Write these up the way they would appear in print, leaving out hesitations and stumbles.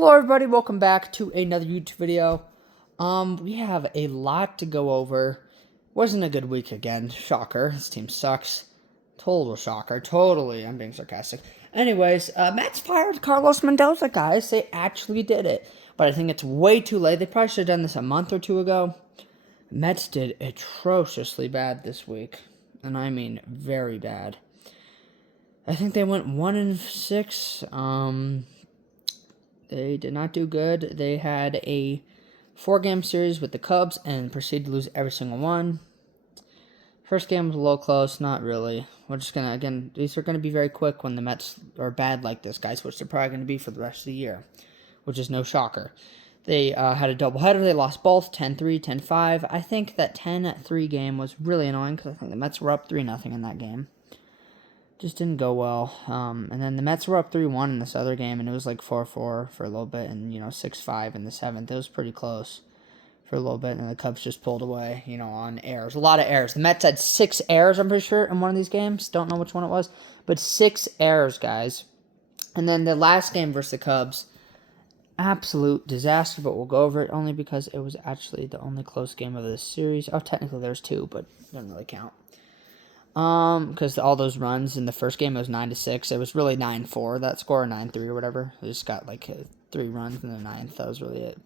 Hello everybody, welcome back to another YouTube video. We have a lot to go over. Wasn't a good week again. Shocker. This team sucks. Total shocker. Totally. I'm being sarcastic. Anyways, Mets fired Carlos Mendoza, guys. They actually did it. But I think it's way too late. They probably should have done this a month or two ago. Mets did atrociously bad this week. And I mean very bad. I think they went 1-6. They did not do good. They had a 4-game series with the Cubs and proceeded to lose every single one. First game was a little close, not really. We're just going to, again, these are going to be very quick when the Mets are bad like this, guys, which they're probably going to be for the rest of the year, which is no shocker. They had a doubleheader. They lost both, 10-3, 10-5. I think that 10-3 game was really annoying because I think the Mets were up 3-0 in that game. Just didn't go well. And then the Mets were up 3-1 in this other game, and it was like 4-4 for a little bit, and 6-5 in the seventh. It was pretty close for a little bit, and the Cubs just pulled away, on errors. A lot of errors. The Mets had 6 errors, I'm pretty sure, in one of these games. Don't know which one it was, but 6 errors, guys. And then the last game versus the Cubs, absolute disaster, but we'll go over it only because it was actually the only close game of this series. Oh, technically there's 2, but it doesn't really count. Because all those runs in the first game, it was 9-6. It was really 9-4, that score, 9-3 or whatever. They just got like 3 runs in the ninth. That was really it.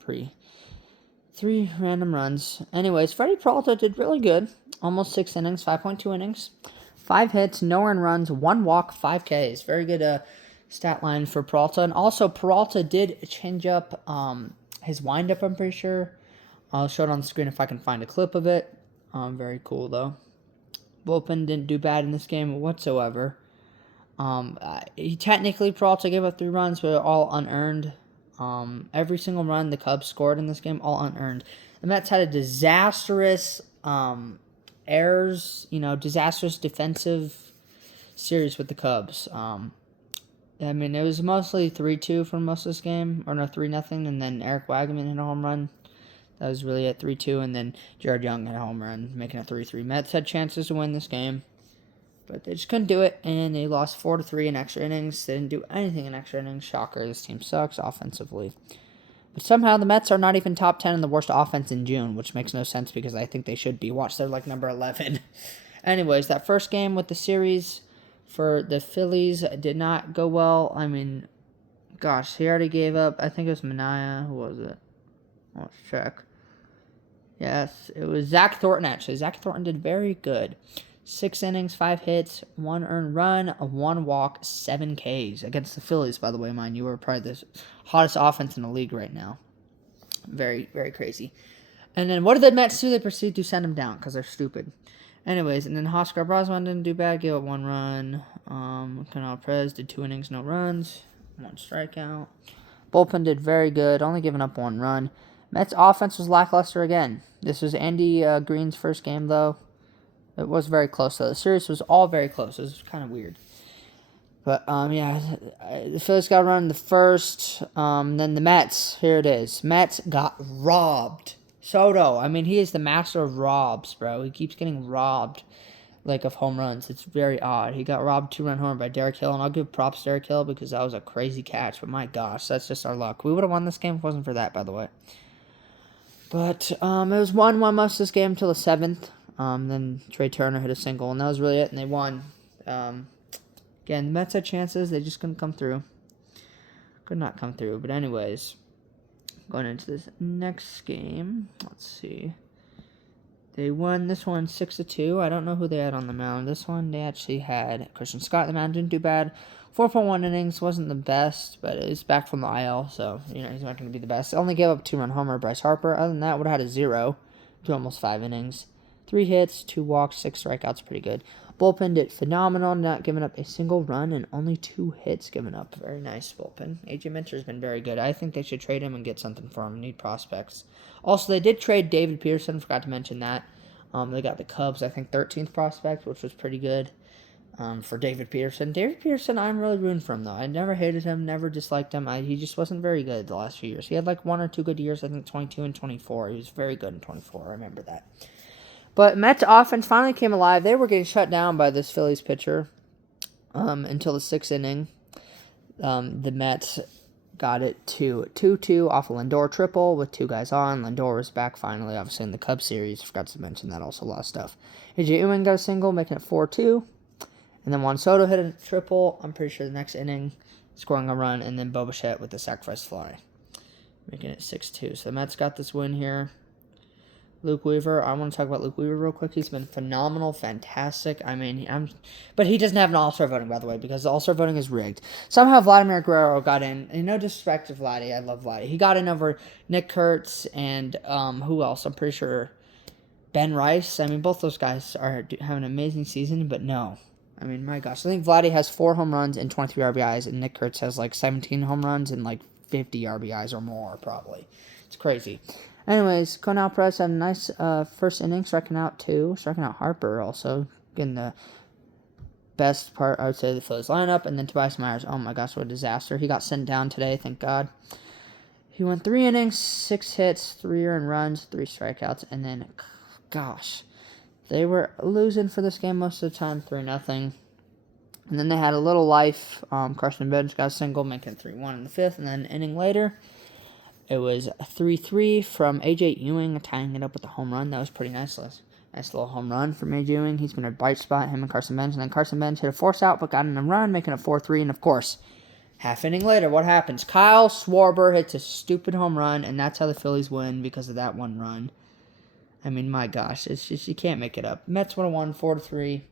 3 random runs. Anyways, Freddie Peralta did really good. Almost 6 innings, 5.2 innings. 5 hits, no earned runs, 1 walk, 5 Ks. Very good stat line for Peralta. And also, Peralta did change up his windup, I'm pretty sure. I'll show it on the screen if I can find a clip of it. Very cool, though. Bullpen didn't do bad in this game whatsoever. He technically, Peralta gave up 3 runs, but all unearned. Every single run the Cubs scored in this game, all unearned. The Mets had a disastrous errors, disastrous defensive series with the Cubs. It was mostly 3-2 for most of this game, or no, 3-0, and then Eric Wagman hit a home run. That was really at 3-2, and then Jared Young had a home run, making it 3-3. Mets had chances to win this game, but they just couldn't do it, and they lost 4-3 in extra innings. They didn't do anything in extra innings. Shocker, this team sucks offensively. But somehow the Mets are not even top 10 in the worst offense in June, which makes no sense because I think they should be. Watch, they're like number 11. Anyways, that first game with the series for the Phillies did not go well. Gosh, he already gave up. I think it was Manaea. Who was it? Let's check. Yes, it was Zach Thornton, actually. Zach Thornton did very good. 6 innings, 5 hits, 1 earned run, 1 walk, 7 Ks. Against the Phillies, by the way, mind you, are probably the hottest offense in the league right now. Very, very crazy. And then what did the Mets do? They proceeded to send him down because they're stupid. Anyways, and then Oscar Brosman didn't do bad. Gave up 1 run. Canal Perez did 2 innings, no runs. 1 strikeout. Bullpen did very good, only giving up 1 run. Mets offense was lackluster again. This was Andy Green's first game, though. It was very close, though. The series was all very close. It was kind of weird. But, the Phillies got a run in the first. Then the Mets, here it is. Mets got robbed. Soto, he is the master of robs, bro. He keeps getting robbed, of home runs. It's very odd. He got robbed 2-run homer by Derek Hill, and I'll give props to Derek Hill because that was a crazy catch. But my gosh, that's just our luck. We would have won this game if it wasn't for that, by the way. But it was 1-1 most of this game until the 7th. Then Trey Turner hit a single, and that was really it, and they won. Again, the Mets had chances. They just couldn't come through. Could not come through. But anyways, going into this next game, let's see. They won this one 6-2. I don't know who they had on the mound. This one, they actually had Christian Scott on the mound. Didn't do bad. 4.1 innings. Wasn't the best, but he's back from the IL, so, he's not going to be the best. Only gave up 2-run homer. Bryce Harper, other than that, would have had a 0 to almost 5 innings. 3 hits, 2 walks, 6 strikeouts. Pretty good. Bullpen did phenomenal, not giving up a single run and only 2 hits given up. Very nice bullpen. A.J. Minter's been very good. I think they should trade him and get something for him. Need prospects. Also, they did trade David Pearson. Forgot to mention that. They got the Cubs, I think, 13th prospect, which was pretty good for David Pearson. David Pearson, I'm really rooting for him, though. I never hated him, never disliked him. He just wasn't very good the last few years. He had 1 or 2 good years, I think 22 and 24. He was very good in 24. I remember that. But Mets offense finally came alive. They were getting shut down by this Phillies pitcher until the 6th inning. The Mets got it to 2-2 off a Lindor triple with 2 guys on. Lindor was back finally, obviously, in the Cubs series. Forgot to mention that, also a lot of stuff. A.J. Ewing got a single, making it 4-2. And then Juan Soto hit a triple, I'm pretty sure the next inning, scoring a run. And then Bo Bichette with the sacrifice fly, making it 6-2. So the Mets got this win here. Luke Weaver, I want to talk about Luke Weaver real quick. He's been phenomenal, fantastic. I mean, but he doesn't have an all-star voting, by the way, because the all-star voting is rigged. Somehow Vladimir Guerrero got in, and no disrespect to Vladdy, I love Vladdy. He got in over Nick Kurtz and who else? I'm pretty sure Ben Rice. I mean, both those guys are having an amazing season, but no. I mean, my gosh. I think Vladdy has 4 home runs and 23 RBIs, and Nick Kurtz has like 17 home runs and like 50 RBIs or more, probably. It's crazy. Anyways, Cornell Perez had a nice first inning, striking out Harper, also getting the best part, I would say, of the Phillies lineup. And then Tobias Myers, oh my gosh, what a disaster. He got sent down today, thank God. He went 3 innings, 6 hits, 3 earned runs, 3 strikeouts, and then, gosh, they were losing for this game most of the time, 3-0. And then they had a little life. Carson Bench got a single, making 3-1 in the 5th, and then an inning later, it was 3-3 from A.J. Ewing, tying it up with a home run. That was pretty nice. Nice little home run from A.J. Ewing. He's been a bright spot, him and Carson Bench. And then Carson Bench hit a force out, but got in a run, making it 4-3. And, of course, half inning later, what happens? Kyle Schwarber hits a stupid home run, and that's how the Phillies win because of that one run. I mean, my gosh, it's just, you can't make it up. Mets would have won 4-3.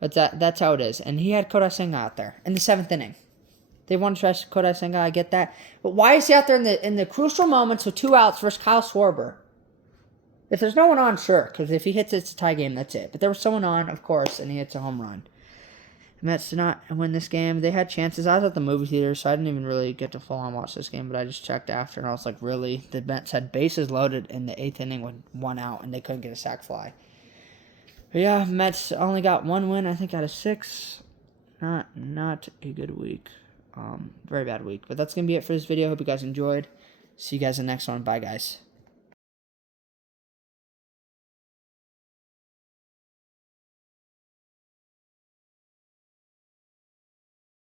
But that's how it is. And he had Kodai Senga out there in the 7th inning. They want to trust Kodai Senga, I get that. But why is he out there in the crucial moments with 2 outs versus Kyle Schwarber? If there's no one on, sure, because if he hits it, it's a tie game, that's it. But there was someone on, of course, and he hits a home run. The Mets did not win this game. They had chances. I was at the movie theater, so I didn't even really get to full-on watch this game, but I just checked after, and I was like, really? The Mets had bases loaded in the 8th inning with 1 out, and they couldn't get a sac fly. But yeah, Mets only got 1 win, I think, out of 6. Not a good week. Very bad week. But that's going to be it for this video. Hope you guys enjoyed. See you guys in the next one. Bye, guys.